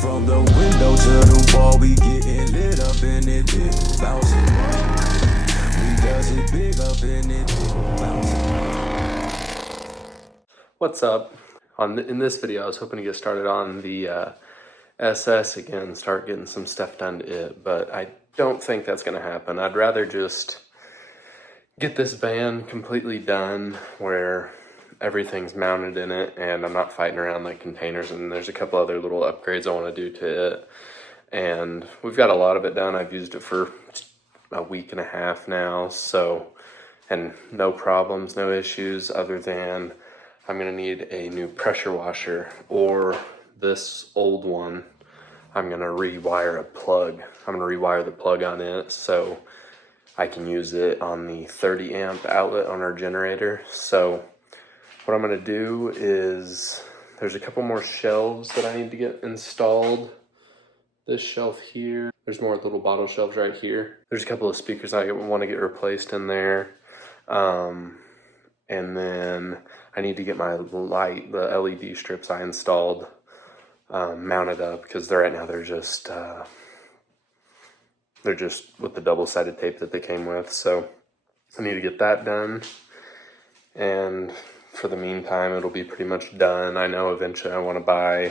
From the window to the wall, we getting lit up in it, big bouncing. We does it big up in it, big bouncing. What's up? In this video, I was hoping to get started on the SS again, start getting some stuff done to it, but I don't think that's going to happen. I'd rather just get this van completely done where everything's mounted in it and I'm not fighting around like containers, and there's a couple other little upgrades I want to do to it. And we've got a lot of it done. I've used it for a week and a half now, so, and no problems, no issues, other than I'm gonna need a new pressure washer, or this old one, I'm gonna rewire a plug. I'm gonna rewire the plug on it so I can use it on the 30 amp outlet on our generator. So what I'm gonna do is, there's a couple more shelves that I need to get installed. This shelf here, there's more little bottle shelves right here. There's a couple of speakers I want to get replaced in there. And then I need to get my light, the LED strips I installed, mounted up, because right now they're just with the double-sided tape that they came with. So I need to get that done. And for the meantime, it'll be pretty much done. I know eventually I want to buy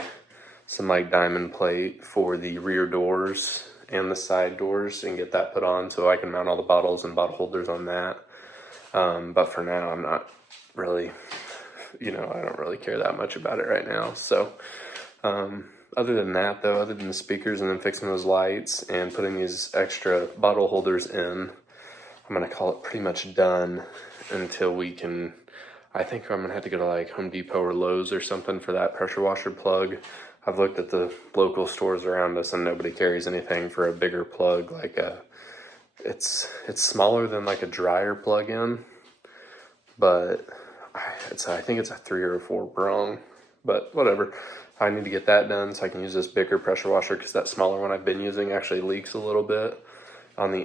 some like diamond plate for the rear doors and the side doors and get that put on so I can mount all the bottles and bottle holders on that. But for now, I'm not really, I don't really care that much about it right now. So other than that though, other than the speakers and then fixing those lights and putting these extra bottle holders in, I'm gonna call it pretty much done until we can, I think I'm gonna have to go to like Home Depot or Lowe's or something for that pressure washer plug. I've looked at the local stores around us and nobody carries anything for a bigger plug. Like it's smaller than like a dryer plug-in, but I think it's a 3 or 4 prong, but whatever. I need to get that done so I can use this bigger pressure washer, because that smaller one I've been using actually leaks a little bit on the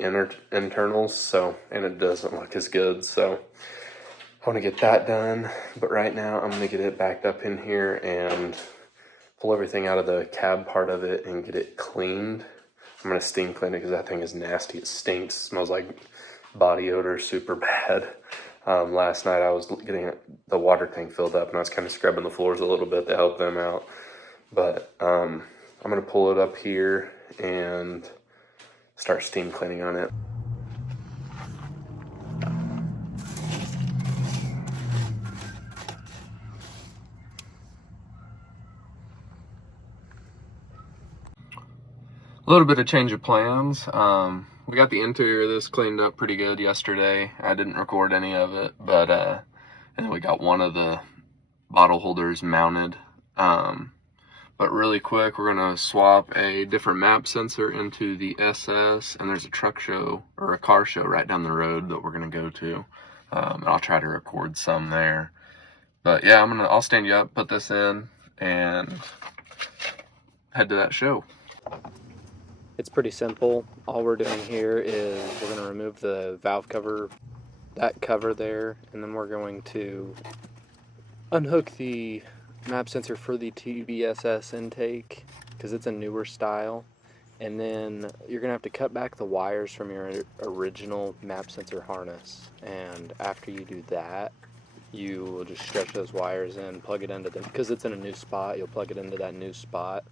internals, so, and it doesn't look as good. So I want to get that done, but right now I'm going to get it backed up in here and pull everything out of the cab part of it and get it cleaned. I'm going to steam clean it because that thing is nasty. It stinks, smells like body odor, super bad. Last night I was getting the water tank filled up and I was kind of scrubbing the floors a little bit to help them out. But I'm going to pull it up here and start steam cleaning on it. A little bit of change of plans. We got the interior of this cleaned up pretty good yesterday. I didn't record any of it, but and then we got one of the bottle holders mounted. But really quick, we're gonna swap a different map sensor into the SS, and there's a truck show or a car show right down the road that we're gonna go to. And I'll try to record some there. But yeah, I'll stand you up, put this in, and head to that show. It's pretty simple. All we're doing here is we're going to remove the valve cover, that cover there, and then we're going to unhook the map sensor for the TBSS intake, because it's a newer style. And then you're going to have to cut back the wires from your original map sensor harness. And after you do that, you will just stretch those wires in, plug it into because it's in a new spot, you'll plug it into that new spot.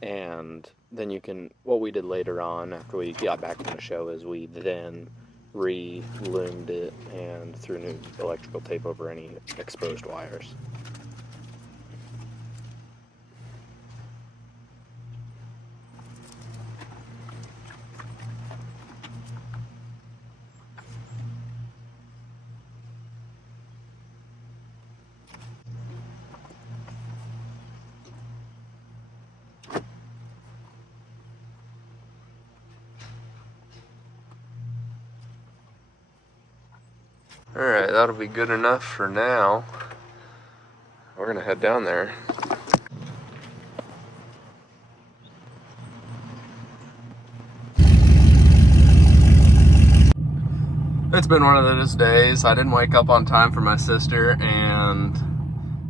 And then you can, what we did later on after we got back from the show is we then re-loomed it and threw new electrical tape over any exposed wires. Alright, that'll be good enough for now. We're gonna head down there. It's been one of those days. I didn't wake up on time for my sister and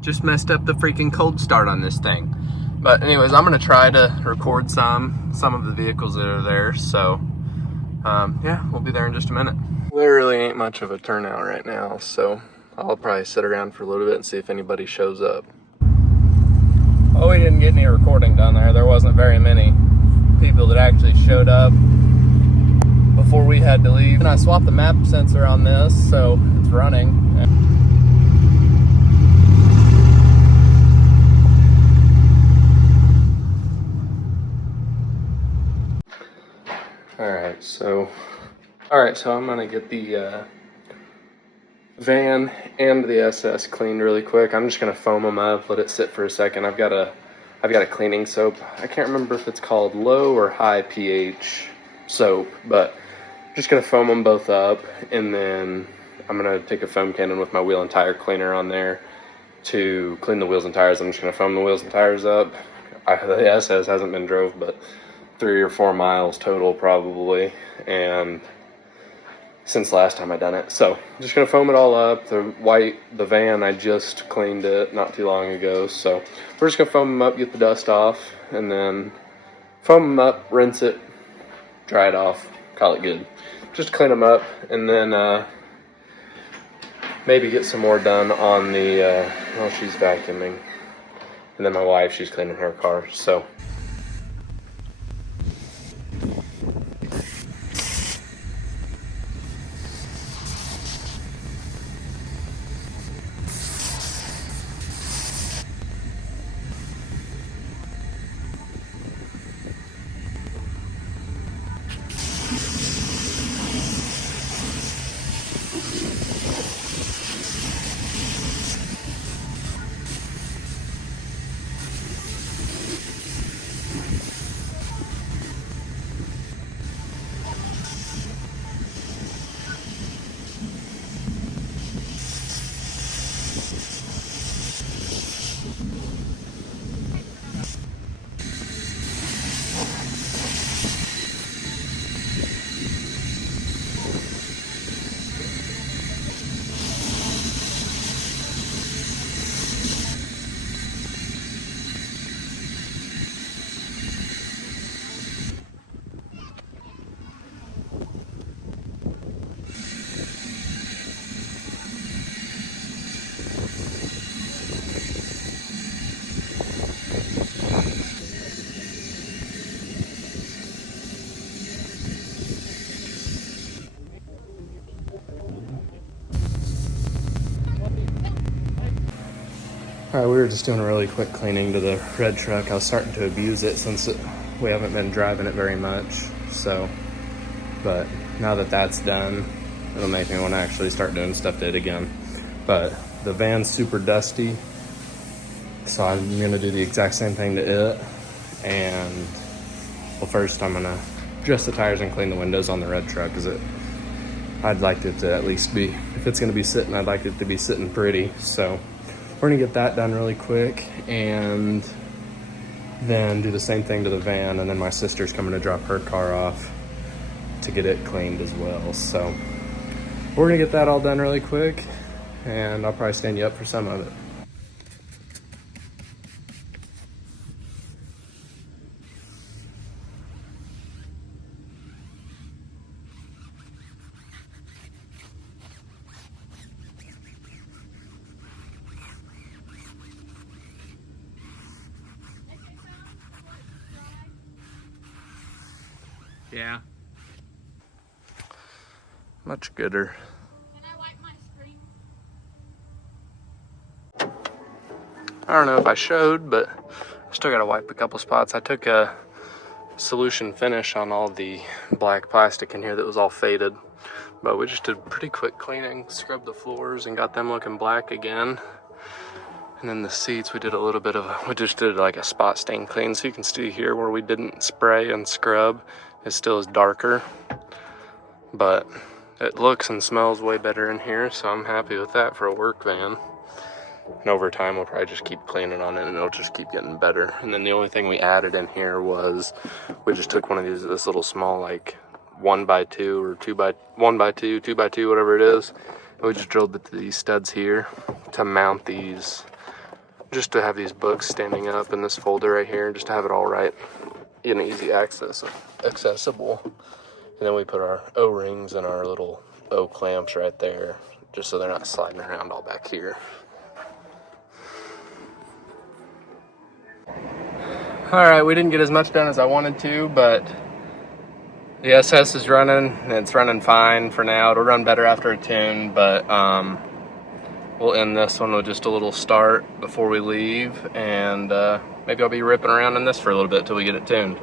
just messed up the freaking cold start on this thing. But anyways, I'm gonna try to record some of the vehicles that are there. So yeah, we'll be there in just a minute. There really ain't much of a turnout right now, so I'll probably sit around for a little bit and see if anybody shows up. Oh, we didn't get any recording done there. There wasn't very many people that actually showed up before we had to leave. And I swapped the map sensor on this, so it's running. Alright, so I'm gonna get the van and the SS cleaned really quick. I'm just gonna foam them up, let it sit for a second. I've got a cleaning soap. I can't remember if it's called low or high pH soap, but I'm just gonna foam them both up, and then I'm gonna take a foam cannon with my wheel and tire cleaner on there to clean the wheels and tires. I'm just gonna foam the wheels and tires up. The SS hasn't been drove, but 3 or 4 miles total probably, and since last time I done it. So I'm just gonna foam it all up. The van, I just cleaned it not too long ago, so we're just gonna foam them up, get the dust off, and then foam them up, rinse it, dry it off, call it good. Just clean them up, and then maybe get some more done on the well, she's vacuuming, and then my wife, she's cleaning her car. So alright, we were just doing a really quick cleaning to the red truck. I was starting to abuse it since we haven't been driving it very much. So, but now that that's done, it'll make me want to actually start doing stuff to it again. But the van's super dusty, so I'm gonna do the exact same thing to it. And well, first I'm gonna adjust the tires and clean the windows on the red truck, because I'd like it to at least be, if it's gonna be sitting, I'd like it to be sitting pretty. So we're gonna get that done really quick, and then do the same thing to the van, and then my sister's coming to drop her car off to get it cleaned as well. So we're gonna get that all done really quick, and I'll probably stand you up for some of it. Yeah. Much gooder. Can I wipe my screen? I don't know if I showed, but I still gotta wipe a couple spots. I took a solution finish on all the black plastic in here that was all faded, but we just did pretty quick cleaning, scrubbed the floors and got them looking black again. And then the seats, we did a little bit of, we just did like a spot stain clean, so you can see here where we didn't spray and scrub, it still is darker, but it looks and smells way better in here, so I'm happy with that for a work van. And over time, we'll probably just keep cleaning on it, and it'll just keep getting better. And then the only thing we added in here was, we just took one of these, this little small, like 1x2 or 1x2, 2x2, whatever it is. And we just drilled these studs here to mount these just to have these books standing up in this folder right here, just to have it all right in easy accessible. And then we put our O-rings and our little O clamps right there, just so they're not sliding around all back here. All right, we didn't get as much done as I wanted to, but the SS is running, and it's running fine for now. It'll run better after a tune, but we'll end this one with just a little start before we leave, and maybe I'll be ripping around in this for a little bit till we get it tuned.